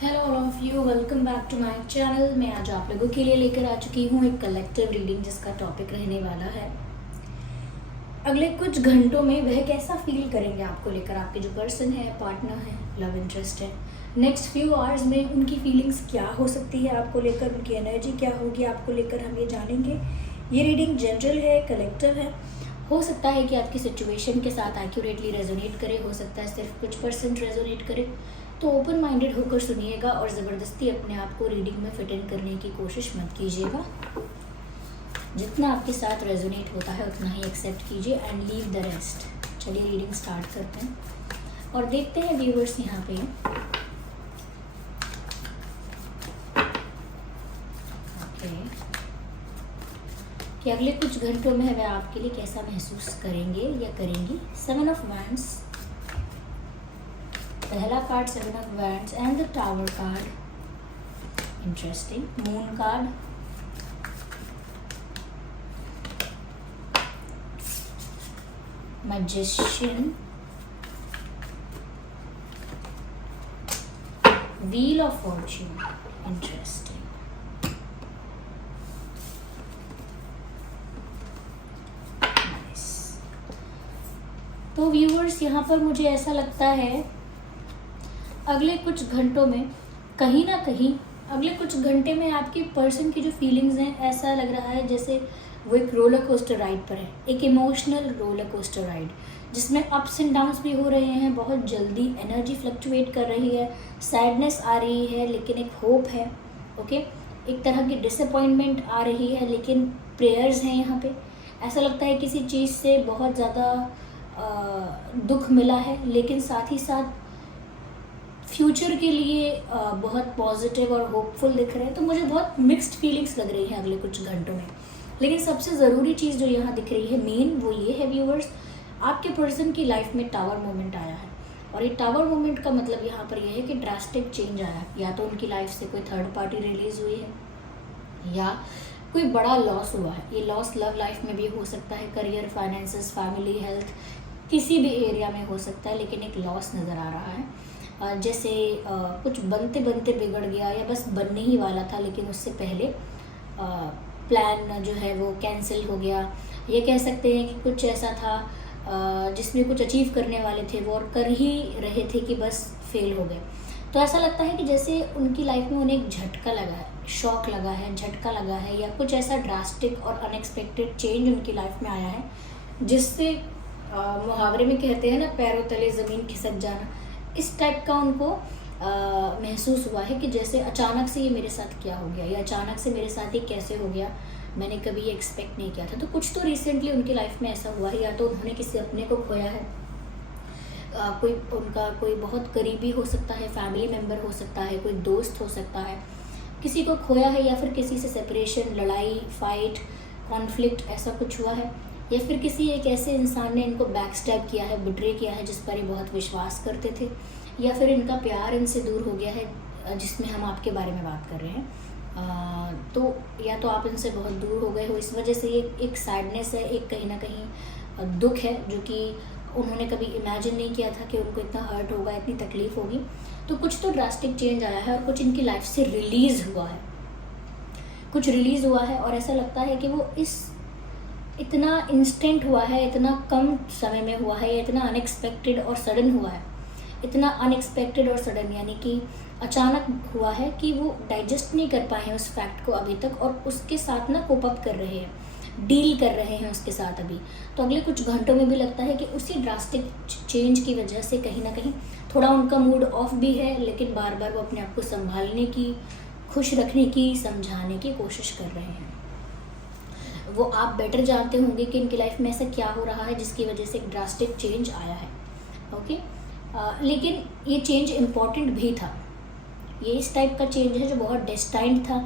Hello all of you, welcome back to my channel. मैं आज आप लोगों के लिए लेकर आ चुकी हूँ एक कलेक्टिव रीडिंग जिसका टॉपिक रहने वाला है अगले कुछ घंटों में वह कैसा फील करेंगे आपको लेकर। आपके जो पर्सन है, पार्टनर है, लव इंटरेस्ट है, नेक्स्ट फ्यू आवर्स में उनकी फीलिंग्स क्या हो सकती है आपको लेकर, उनकी एनर्जी क्या होगी आपको लेकर, हम ये जानेंगे। ये रीडिंग जनरल है, कलेक्टिव है। हो सकता है कि आपकी सिचुएशन के साथ एक्यूरेटली रेजोनेट करे, हो सकता है सिर्फ कुछ % रेजोनेट करे। तो ओपन माइंडेड होकर सुनिएगा और ज़बरदस्ती अपने आप को रीडिंग में फिट इन करने की कोशिश मत कीजिएगा। जितना आपके साथ रेजोनेट होता है उतना ही एक्सेप्ट कीजिए एंड लीव द रेस्ट। चलिए रीडिंग स्टार्ट करते हैं और देखते हैं व्यूवर्स यहाँ पे कि अगले कुछ घंटों में वह आपके लिए कैसा महसूस करेंगे या करेंगी। 7 ऑफ वैंड्स, पहला card 7 of wands and the tower card, interesting. Moon card, magician, wheel of Fortune, interesting. तो व्यूअर्स यहाँ पर मुझे ऐसा लगता है अगले कुछ घंटों में कहीं ना कहीं, अगले कुछ घंटे में आपकी पर्सन की जो फीलिंग्स हैं, ऐसा लग रहा है जैसे वो एक रोलर कोस्टर राइड पर है, एक इमोशनल रोलर कोस्टर राइड जिसमें अप्स एंड डाउन्स भी हो रहे हैं। बहुत जल्दी एनर्जी फ्लक्चुएट कर रही है, सैडनेस आ रही है लेकिन एक होप है। ओके, एक तरह की डिसअपॉइंटमेंट आ रही है लेकिन प्रेयर्स हैं यहाँ पे। ऐसा लगता है किसी चीज़ से बहुत ज़्यादा दुख मिला है लेकिन साथ ही साथ फ्यूचर के लिए बहुत पॉजिटिव और होपफुल दिख रहे हैं। तो मुझे बहुत मिक्स्ड फीलिंग्स लग रही हैं अगले कुछ घंटों में। लेकिन सबसे ज़रूरी चीज़ जो यहाँ दिख रही है मेन, वो ये है व्यूअर्स, आपके पर्सन की लाइफ में टावर मोमेंट आया है। और ये टावर मोमेंट का मतलब यहाँ पर यह है कि ड्रास्टिक चेंज आया है। या तो उनकी लाइफ से कोई थर्ड पार्टी रिलीज हुई है या कोई बड़ा लॉस हुआ है। ये लॉस लव लाइफ में भी हो सकता है, करियर, फाइनेंसेस, फैमिली, हेल्थ, किसी भी एरिया में हो सकता है, लेकिन एक लॉस नज़र आ रहा है। जैसे कुछ बनते बनते बिगड़ गया या बस बनने ही वाला था लेकिन उससे पहले प्लान जो है वो कैंसिल हो गया। ये कह सकते हैं कि कुछ ऐसा था जिसमें कुछ अचीव करने वाले थे वो और कर ही रहे थे कि बस फेल हो गए। तो ऐसा लगता है कि जैसे उनकी लाइफ में उन्हें एक झटका लगा है, शॉक लगा है, झटका लगा है, या कुछ ऐसा ड्रास्टिक और अनएक्सपेक्टेड चेंज उनकी लाइफ में आया है जिससे मुहावरे में कहते हैं ना, पैरों तले ज़मीन खिसक जाना। इस टाइप का उनको महसूस हुआ है कि जैसे अचानक से ये मेरे साथ क्या हो गया, या अचानक से मेरे साथ ये कैसे हो गया, मैंने कभी ये एक्सपेक्ट नहीं किया था। तो कुछ तो रिसेंटली उनकी लाइफ में ऐसा हुआ है, या तो उन्होंने किसी अपने को खोया है, कोई उनका कोई बहुत करीबी हो सकता है, फैमिली मेम्बर हो सकता है, कोई दोस्त हो सकता है, किसी को खोया है, या फिर किसी से सेपरेशन, लड़ाई, फाइट, कॉन्फ्लिक्ट ऐसा कुछ हुआ है, या फिर किसी एक ऐसे इंसान ने इनको बैक स्टैब किया है, बिट्रे किया है जिस पर ये बहुत विश्वास करते थे, या फिर इनका प्यार इनसे दूर हो गया है जिसमें हम आपके बारे में बात कर रहे हैं। तो या तो आप इनसे बहुत दूर हो गए हो, इस वजह से ये एक सैडनेस है, एक कहीं ना कहीं दुख है जो कि उन्होंने कभी इमेजिन नहीं किया था कि उनको इतना हर्ट होगा, इतनी तकलीफ होगी। तो कुछ तो ड्रास्टिक चेंज आया है और कुछ इनकी लाइफ से रिलीज़ हुआ है, कुछ रिलीज़ हुआ है। और ऐसा लगता है कि वो इतना इंस्टेंट हुआ है, इतना कम समय में हुआ है, या इतना अनएक्सपेक्टेड और सडन हुआ है। इतना अनएक्सपेक्टेड और सडन यानी कि अचानक हुआ है कि वो डाइजेस्ट नहीं कर पाए हैं उस फैक्ट को अभी तक, और उसके साथ ना कोप अप कर रहे हैं, डील कर रहे हैं उसके साथ अभी। तो अगले कुछ घंटों में भी लगता है कि उसी ड्रास्टिक चेंज की वजह से कहीं ना कहीं थोड़ा उनका मूड ऑफ भी है, लेकिन बार बार वो अपने आप को संभालने की, खुश रखने की, समझाने की कोशिश कर रहे हैं। वो आप बेटर जानते होंगे कि इनकी लाइफ में ऐसा क्या हो रहा है जिसकी वजह से एक ड्रास्टिक चेंज आया है। ओके, लेकिन ये चेंज इम्पॉर्टेंट भी था। ये इस टाइप का चेंज है जो बहुत डेस्टाइंड था,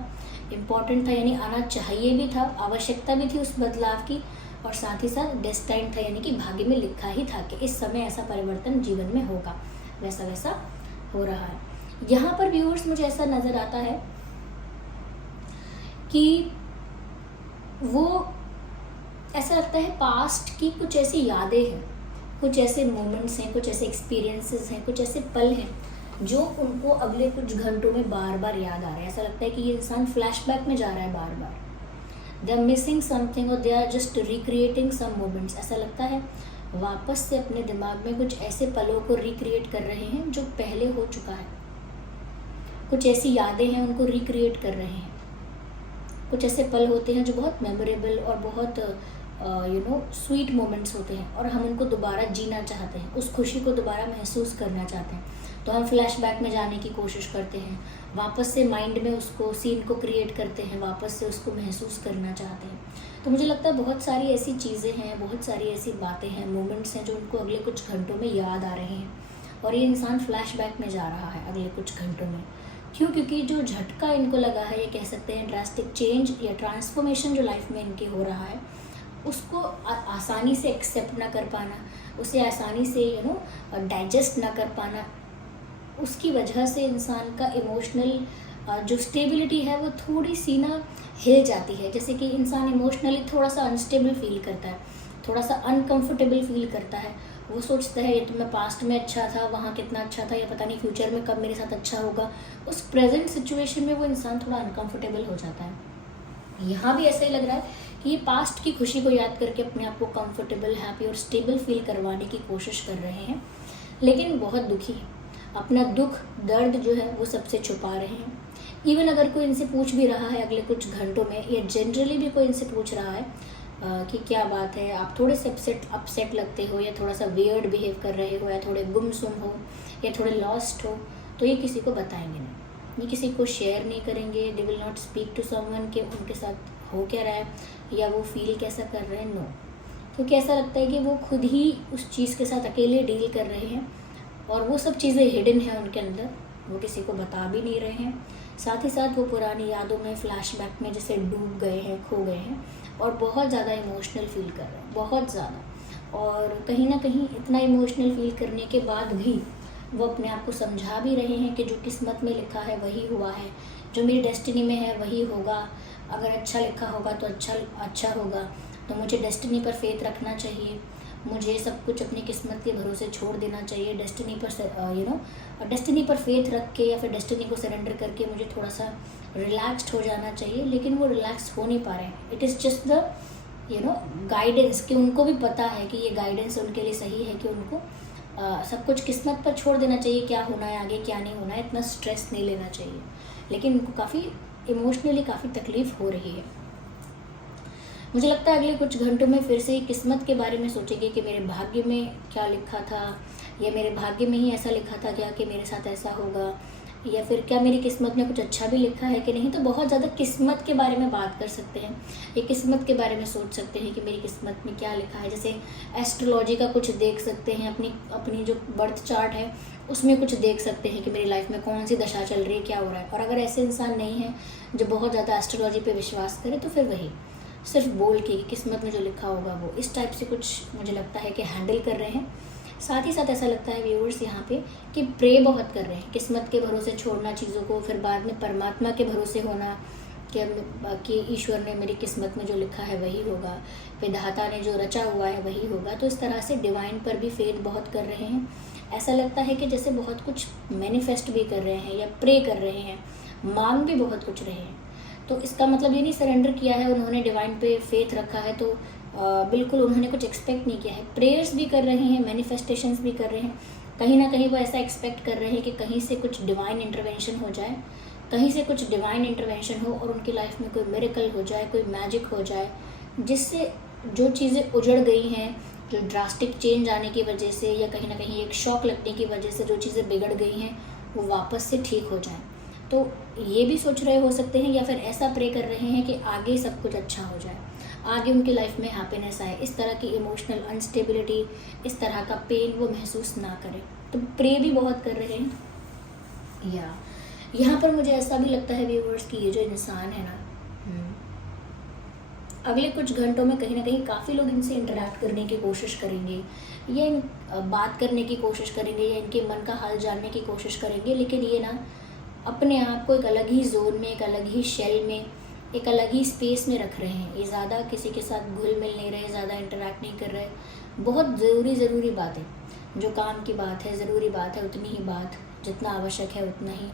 इम्पॉर्टेंट था, यानी आना चाहिए भी था, आवश्यकता भी थी उस बदलाव की, और साथ ही साथ डेस्टाइंड था यानी कि भाग्य में लिखा ही था कि इस समय ऐसा परिवर्तन जीवन में होगा, वैसा वैसा हो रहा है। यहाँ पर व्यूअर्स मुझे ऐसा नज़र आता है कि वो ऐसा लगता है पास्ट की कुछ ऐसी यादें हैं, कुछ ऐसे मोमेंट्स हैं, कुछ ऐसे एक्सपीरियंसेस हैं, कुछ ऐसे पल हैं जो उनको अगले कुछ घंटों में बार बार याद आ रहा है। ऐसा लगता है कि ये इंसान फ्लैशबैक में जा रहा है बार बार, दे आर मिसिंग समथिंग और they are just recreating some moments. ऐसा लगता है वापस से अपने दिमाग में कुछ ऐसे पलों को रिक्रिएट कर रहे हैं जो पहले हो चुका है, कुछ ऐसी यादें हैं उनको रिक्रिएट कर रहे हैं। कुछ ऐसे पल होते हैं जो बहुत मेमोरेबल और बहुत स्वीट मोमेंट्स होते हैं और हम उनको दोबारा जीना चाहते हैं, उस खुशी को दोबारा महसूस करना चाहते हैं। तो हम फ्लैशबैक में जाने की कोशिश करते हैं, वापस से माइंड में उसको सीन को क्रिएट करते हैं, वापस से उसको महसूस करना चाहते हैं। तो मुझे लगता है बहुत सारी ऐसी चीज़ें हैं, बहुत सारी ऐसी बातें हैं, मोमेंट्स हैं जो उनको अगले कुछ घंटों में याद आ रहे हैं और ये इंसान फ्लैशबैक में जा रहा है अगले कुछ घंटों में। क्यों? क्योंकि जो झटका इनको लगा है, ये कह सकते हैं ड्रास्टिक चेंज या ट्रांसफॉर्मेशन जो लाइफ में इनके हो रहा है, उसको आसानी से एक्सेप्ट ना कर पाना, उसे आसानी से डाइजेस्ट ना कर पाना, उसकी वजह से इंसान का इमोशनल जो स्टेबिलिटी है वो थोड़ी सी ना हिल जाती है। जैसे कि इंसान इमोशनली थोड़ा सा अनस्टेबल फील करता है, थोड़ा सा अनकंफर्टेबल फील करता है। वो सोचता है ये तो मैं पास्ट में अच्छा था, वहाँ कितना अच्छा था, या पता नहीं फ्यूचर में कब मेरे साथ अच्छा होगा। उस प्रेजेंट सिचुएशन में वो इंसान थोड़ा अनकंफर्टेबल हो जाता है। यहाँ भी ऐसा ही लग रहा है कि ये पास्ट की खुशी को याद करके अपने आप को कंफर्टेबल, हैप्पी और स्टेबल फील करवाने की कोशिश कर रहे हैं, लेकिन बहुत दुखी है। अपना दुख, दर्द जो है वो सबसे छुपा रहे हैं। इवन अगर कोई इनसे पूछ भी रहा है अगले कुछ घंटों में, या जनरली भी कोई इनसे पूछ रहा है कि क्या बात है, आप थोड़े से अपसेट लगते हो, या थोड़ा सा वियर्ड बिहेव कर रहे हो, या थोड़े गुमसुम हो, या थोड़े लॉस्ट हो, तो ये किसी को बताएंगे नहीं, ये किसी को शेयर नहीं करेंगे। They will not speak to someone कि उनके साथ हो क्या रहा है या वो फील कैसा कर रहे हैं। नो, क्योंकि ऐसा लगता है कि वो खुद ही उस चीज़ के साथ अकेले डील कर रहे हैं और वो सब चीज़ें हिडन है उनके अंदर, वो किसी को बता भी नहीं रहे हैं। साथ ही साथ वो पुरानी यादों में, फ्लैशबैक में जैसे डूब गए हैं, खो गए हैं और बहुत ज़्यादा इमोशनल फील कर रहे हैं, बहुत ज़्यादा। और कहीं ना कहीं इतना इमोशनल फील करने के बाद भी वो अपने आप को समझा भी रहे हैं कि जो किस्मत में लिखा है वही हुआ है, जो मेरी डेस्टिनी में है वही होगा। अगर अच्छा लिखा होगा तो अच्छा होगा, तो मुझे डेस्टिनी पर फेथ रखना चाहिए, मुझे सब कुछ अपनी किस्मत के भरोसे छोड़ देना चाहिए। डेस्टिनी पर डेस्टिनी पर फेथ रख के या फिर डेस्टिनी को सरेंडर करके मुझे थोड़ा सा रिलैक्स्ड हो जाना चाहिए, लेकिन वो रिलैक्स हो नहीं पा रहे हैं। It is just the guidance, कि उनको भी पता है कि ये गाइडेंस उनके लिए सही है, कि उनको सब कुछ किस्मत पर छोड़ देना चाहिए, क्या होना है आगे क्या नहीं होना है, इतना स्ट्रेस नहीं लेना चाहिए। लेकिन उनको काफ़ी इमोशनली काफ़ी तकलीफ़ हो रही है। मुझे लगता है अगले कुछ घंटों में फिर से किस्मत के बारे में सोचेंगे कि मेरे भाग्य में क्या लिखा था, या मेरे भाग्य में ही ऐसा लिखा था क्या कि मेरे साथ ऐसा होगा, या फिर क्या मेरी किस्मत में कुछ अच्छा भी लिखा है कि नहीं। तो बहुत ज़्यादा किस्मत के बारे में बात कर सकते हैं, या किस्मत के बारे में सोच सकते हैं कि मेरी किस्मत में क्या लिखा है। जैसे एस्ट्रोलॉजी का कुछ देख सकते हैं, अपनी जो बर्थ चार्ट है उसमें कुछ देख सकते हैं कि मेरी लाइफ में कौन सी दशा चल रही है, क्या हो रहा है। और अगर ऐसे इंसान नहीं है जो बहुत ज़्यादा एस्ट्रोलॉजी पे विश्वास करे, तो फिर वही सिर्फ बोल के किस्मत में जो लिखा होगा वो, इस टाइप से कुछ मुझे लगता है कि हैंडल कर रहे हैं। साथ ही साथ ऐसा लगता है व्यूअर्स यहाँ पे कि प्रे बहुत कर रहे हैं, किस्मत के भरोसे छोड़ना चीज़ों को, फिर बाद में परमात्मा के भरोसे होना कि ईश्वर ने मेरी किस्मत में जो लिखा है वही होगा, विधाता ने जो रचा हुआ है वही होगा। तो इस तरह से डिवाइन पर भी फेथ बहुत कर रहे हैं। ऐसा लगता है कि जैसे बहुत कुछ मैनिफेस्ट भी कर रहे हैं या प्रे कर रहे हैं, मांग भी बहुत कुछ रहे हैं। तो इसका मतलब ये नहीं सरेंडर किया है उन्होंने, डिवाइन पे फेथ रखा है तो बिल्कुल उन्होंने कुछ एक्सपेक्ट नहीं किया है। प्रेयर्स भी कर रहे हैं, मैनिफेस्टेशंस भी कर रहे हैं। कहीं ना कहीं वो ऐसा एक्सपेक्ट कर रहे हैं कि कहीं से कुछ डिवाइन इंटरवेंशन हो जाए, कहीं से कुछ डिवाइन इंटरवेंशन हो और उनकी लाइफ में कोई मिरेकल हो जाए, कोई मैजिक हो जाए, जिससे जो चीज़ें उजड़ गई हैं, जो ड्रास्टिक चेंज आने की वजह से या कहीं ना कहीं एक शॉक लगने की वजह से जो चीज़ें बिगड़ गई हैं वो वापस से ठीक हो जाएं। तो ये भी सोच रहे हो सकते हैं, या फिर ऐसा प्रे कर रहे हैं कि आगे सब कुछ अच्छा हो जाए, आगे उनकी लाइफ में हैप्पीनेस आए, इस तरह की इमोशनल अनस्टेबिलिटी, इस तरह का पेन वो महसूस ना करें। तो प्रे भी बहुत कर रहे हैं। या यहाँ पर मुझे ऐसा भी लगता है व्यूअर्स कि ये जो इंसान है ना, अगले कुछ घंटों में कहीं ना कहीं काफ़ी लोग इनसे इंटरेक्ट करने की कोशिश करेंगे, या बात करने की कोशिश करेंगे, या इनके मन का हाल जानने की कोशिश करेंगे। लेकिन ये ना अपने आप को एक अलग ही जोन में, एक अलग ही शेल में, एक अलग ही स्पेस में रख रहे हैं। ये ज़्यादा किसी के साथ घुल मिल नहीं रहे, ज़्यादा इंटरेक्ट नहीं कर रहे। बहुत ज़रूरी बातें, जो काम की बात है, ज़रूरी बात है, उतनी ही बात जितना आवश्यक है उतना ही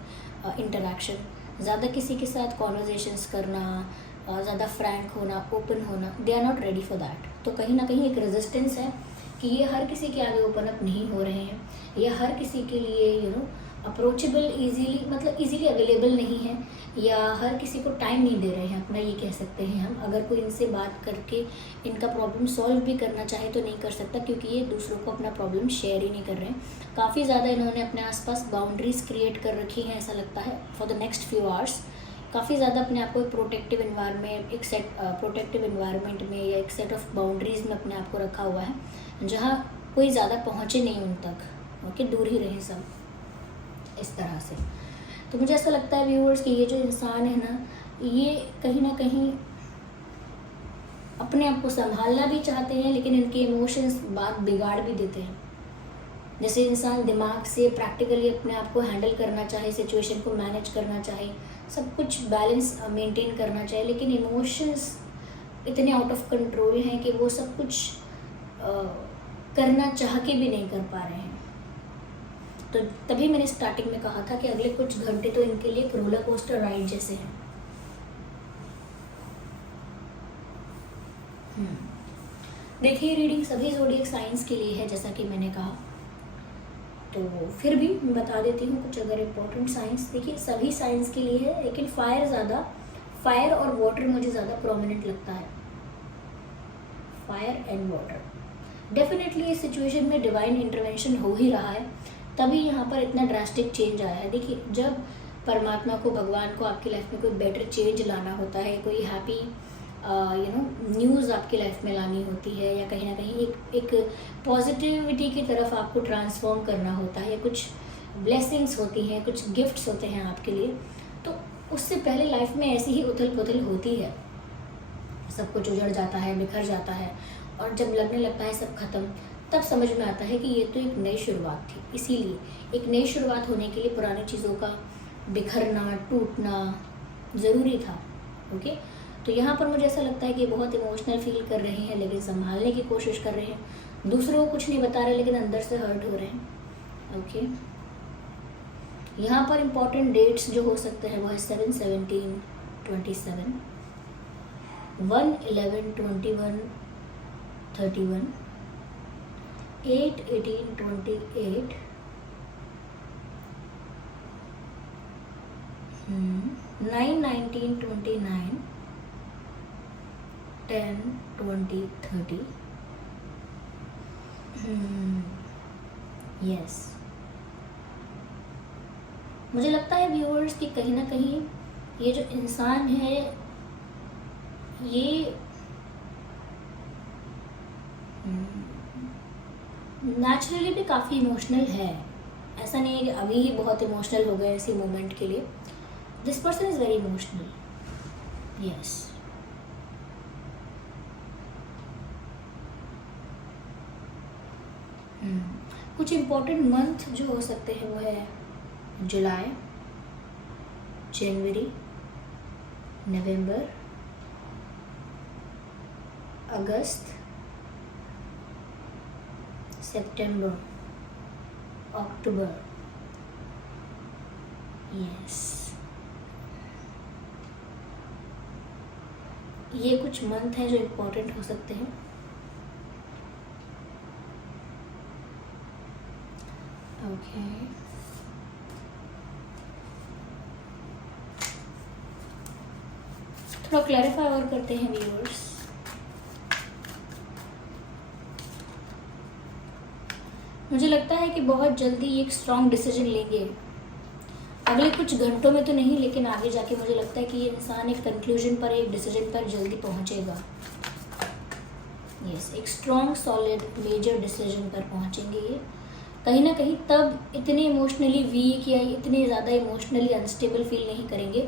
इंटरेक्शन, ज़्यादा किसी के साथ कॉन्वर्जेशंस करना, ज़्यादा फ्रैंक होना, ओपन होना, they are not ready for that. तो कहीं ना कहीं एक रेजिस्टेंस है कि ये हर किसी के आगे ओपन अप नहीं हो रहे हैं, ये हर किसी के लिए अप्रोचेबल इजीली, मतलब इजीली अवेलेबल नहीं है, या हर किसी को टाइम नहीं दे रहे हैं अपना, ये कह सकते हैं हम। अगर कोई इनसे बात करके इनका प्रॉब्लम सॉल्व भी करना चाहे तो नहीं कर सकता, क्योंकि ये दूसरों को अपना प्रॉब्लम शेयर ही नहीं कर रहे हैं। काफ़ी ज़्यादा इन्होंने अपने आसपास बाउंड्रीज क्रिएट कर रखी हैं, ऐसा लगता है, for the next few hours. काफ़ी ज़्यादा अपने आप को एक प्रोटेक्टिव इन्वायरमेंट में या एक सेट ऑफ बाउंड्रीज में अपने आप को रखा हुआ है, जहाँ कोई ज़्यादा पहुँचे नहीं उन तक, ओके, दूर ही रहे सब, इस तरह से। तो मुझे ऐसा लगता है व्यूअर्स कि ये जो इंसान है ना, ये कहीं ना कहीं अपने आप को संभालना भी चाहते हैं, लेकिन इनके इमोशंस बात बिगाड़ भी देते हैं। जैसे इंसान दिमाग से प्रैक्टिकली अपने आप को हैंडल करना चाहे, सिचुएशन को मैनेज करना चाहे, सब कुछ बैलेंस मेंटेन करना चाहे, लेकिन इमोशंस इतने आउट ऑफ कंट्रोल हैं कि वो सब कुछ करना चाह के भी नहीं कर पा रहे हैं। तो तभी मैंने स्टार्टिंग में कहा था कि अगले कुछ घंटे तो इनके लिए एक रोलर कोस्टर राइड जैसे हैं। देखिए, रीडिंग सभी ज़ोडिएक साइंस के लिए है, जैसा कि मैंने कहा, तो फिर भी मैं बता देती हूँ कुछ अगर इम्पोर्टेंट साइंस। देखिए, सभी साइंस के लिए है, लेकिन फायर और वाटर मुझे ज़्यादा प्रोमिनेंट लगता है। फायर एंड वाटर डेफिनेटली इस सिचुएशन में डिवाइन इंटरवेंशन हो ही रहा है, तभी यहाँ पर इतना ड्रास्टिक चेंज आया है। देखिए, जब परमात्मा को, भगवान को आपकी लाइफ में कोई बेटर चेंज लाना होता है, कोई हैप्पी न्यूज़ आपकी लाइफ में लानी होती है, या कहीं ना कहीं एक पॉजिटिविटी की तरफ आपको ट्रांसफॉर्म करना होता है, कुछ ब्लेसिंग्स होती हैं, कुछ गिफ्ट्स होते हैं आपके लिए, तो उससे पहले लाइफ में ऐसी ही उथल पुथल होती है, सब कुछ उजड़ जाता है, बिखर जाता है, और जब लगने लगता है सब खत्म, तब समझ में आता है कि ये तो एक नई शुरुआत थी। इसीलिए एक नई शुरुआत होने के लिए पुरानी चीज़ों का बिखरना, टूटना ज़रूरी था, ओके। तो यहाँ पर मुझे ऐसा लगता है कि बहुत इमोशनल फील कर रहे हैं, लेकिन संभालने की कोशिश कर रहे हैं, दूसरों को कुछ नहीं बता रहे, लेकिन अंदर से हर्ट हो रहे हैं, ओके। यहाँ पर इम्पॉर्टेंट डेट्स जो हो सकते हैं वो है 7, 17, 27, 1, 11, 21, 31, 8, 18, 28, 9, 19, 29, 10, 20, 30, यस। मुझे लगता है व्यूअर्स कि कहीं ना कहीं ये जो इंसान है, ये नेचुरली भी काफ़ी इमोशनल है। ऐसा नहीं है कि अभी ही बहुत इमोशनल हो गए इसी मोमेंट के लिए। This person is very emotional, yes. कुछ इम्पोर्टेंट मंथ जो हो सकते हैं वो है जुलाई, जनवरी, नवंबर, अगस्त, सितंबर, अक्टूबर, यस। ये कुछ मंथ हैं जो इम्पोर्टेंट हो सकते हैं। ओके, थोड़ा क्लैरिफाई और करते हैं व्यूअर्स। मुझे लगता है कि बहुत जल्दी एक स्ट्रॉन्ग डिसीजन लेंगे, अगले कुछ घंटों में तो नहीं, लेकिन आगे जाके मुझे लगता है कि ये इंसान एक कंक्लूजन पर, एक डिसीजन पर जल्दी पहुंचेगा। यस, एक स्ट्रॉन्ग सॉलिड मेजर डिसीजन पर पहुंचेंगे ये कहीं ना कहीं। तब इतने इमोशनली वीक या इतने ज़्यादा इमोशनली अनस्टेबल फील नहीं करेंगे,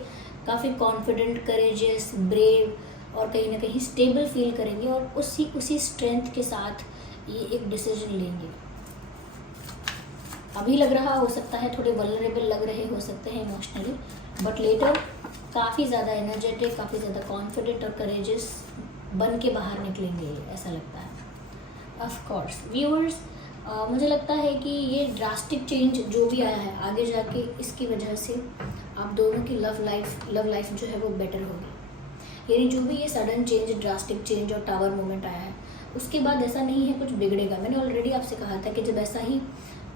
काफ़ी कॉन्फिडेंट, करेजियस, ब्रेव और कहीं ना कहीं स्टेबल फील करेंगे, और उसी स्ट्रेंथ के साथ ये एक डिसीजन लेंगे। अभी लग रहा हो सकता है थोड़े वल्नरेबल लग रहे हो सकते हैं इमोशनली, बट लेटर काफ़ी ज़्यादा एनर्जेटिक, काफ़ी ज़्यादा कॉन्फिडेंट और करेजियस बन के बाहर निकलेंगे, ऐसा लगता है। ऑफ कोर्स व्यूअर्स, मुझे लगता है कि ये ड्रास्टिक चेंज जो भी आया है आगे जाके इसकी वजह से आप दोनों की लव लाइफ जो है वो बेटर होगी। यानी जो भी ये सडन चेंज, ड्रास्टिक चेंज और टावर मोमेंट आया है उसके बाद ऐसा नहीं है कुछ बिगड़ेगा। मैंने ऑलरेडी आपसे कहा था कि जब ऐसा ही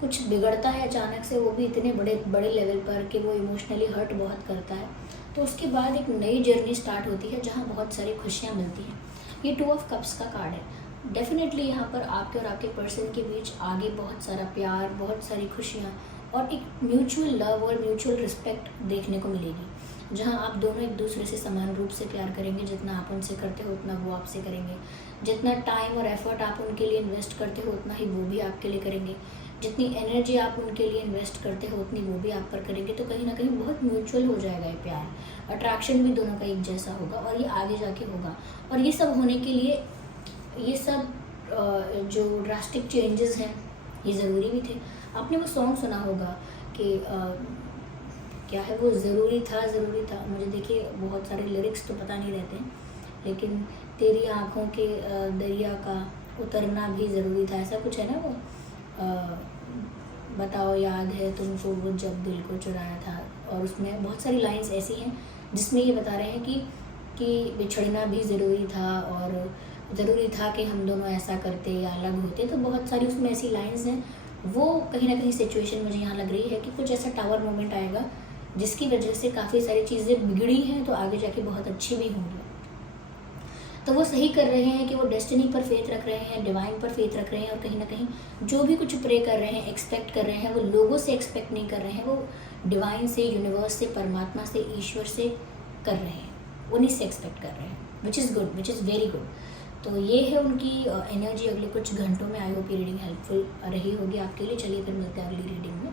कुछ बिगड़ता है अचानक से, वो भी इतने बड़े लेवल पर कि वो इमोशनली हर्ट बहुत करता है, तो उसके बाद एक नई जर्नी स्टार्ट होती है जहाँ बहुत सारी खुशियाँ मिलती हैं। ये 2 ऑफ कप्स का कार्ड है। डेफिनेटली यहाँ पर आपके और आपके पर्सन के बीच आगे बहुत सारा प्यार, बहुत सारी खुशियाँ और एक म्यूचुअल लव और म्यूचुअल रिस्पेक्ट देखने को मिलेगी, जहाँ आप दोनों एक दूसरे से समान रूप से प्यार करेंगे। जितना आप उनसे करते हो उतना वो आपसे करेंगे। जितना टाइम और एफर्ट आप उनके लिए इन्वेस्ट करते हो उतना ही वो भी आपके लिए करेंगे। जितनी एनर्जी आप उनके लिए इन्वेस्ट करते हो उतनी वो भी आप पर करेंगे। तो कहीं ना कहीं बहुत म्यूचुअल हो जाएगा ये प्यार, अट्रैक्शन भी दोनों का एक जैसा होगा और ये आगे जाके होगा। और ये सब होने के लिए ये सब जो ड्रास्टिक चेंजेस हैं ये ज़रूरी भी थे। आपने वो सॉन्ग सुना होगा कि क्या है वो, ज़रूरी था। मुझे देखिए बहुत सारे लिरिक्स तो पता नहीं रहते हैं, लेकिन तेरी आँखों के दरिया का उतरना भी ज़रूरी था, ऐसा कुछ है ना वो। बताओ याद है तुमको वो जब दिल को चुराया था। और उसमें बहुत सारी लाइंस ऐसी हैं जिसमें ये बता रहे हैं कि बिछड़ना भी ज़रूरी था और ज़रूरी था कि हम दोनों ऐसा करते या अलग होते। तो बहुत सारी उसमें ऐसी लाइंस हैं। वो कहीं ना कहीं सिचुएशन मुझे यहाँ लग रही है कि कुछ ऐसा टावर मोमेंट आएगा जिसकी वजह से काफ़ी सारी चीज़ें बिगड़ी हैं तो आगे जाके बहुत अच्छी भी होंगी। तो वो सही कर रहे हैं कि वो डेस्टिनी पर फेथ रख रहे हैं, डिवाइन पर फेथ रख रहे हैं और कहीं ना कहीं जो भी कुछ प्रे कर रहे हैं, एक्सपेक्ट कर रहे हैं, वो लोगों से एक्सपेक्ट नहीं कर रहे हैं, वो डिवाइन से, यूनिवर्स से, परमात्मा से, ईश्वर से कर रहे हैं, उन्हीं से एक्सपेक्ट कर रहे हैं, which is good, which is very good. तो ये है उनकी एनर्जी अगले कुछ घंटों में। आई होप ये रीडिंग हेल्पफुल रही होगी आपके लिए। चलिए फिर मिलते हैं अगली रीडिंग में,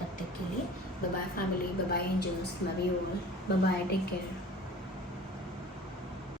तब तक के लिए bye bye family, bye bye angels, love you all, bye bye, take care.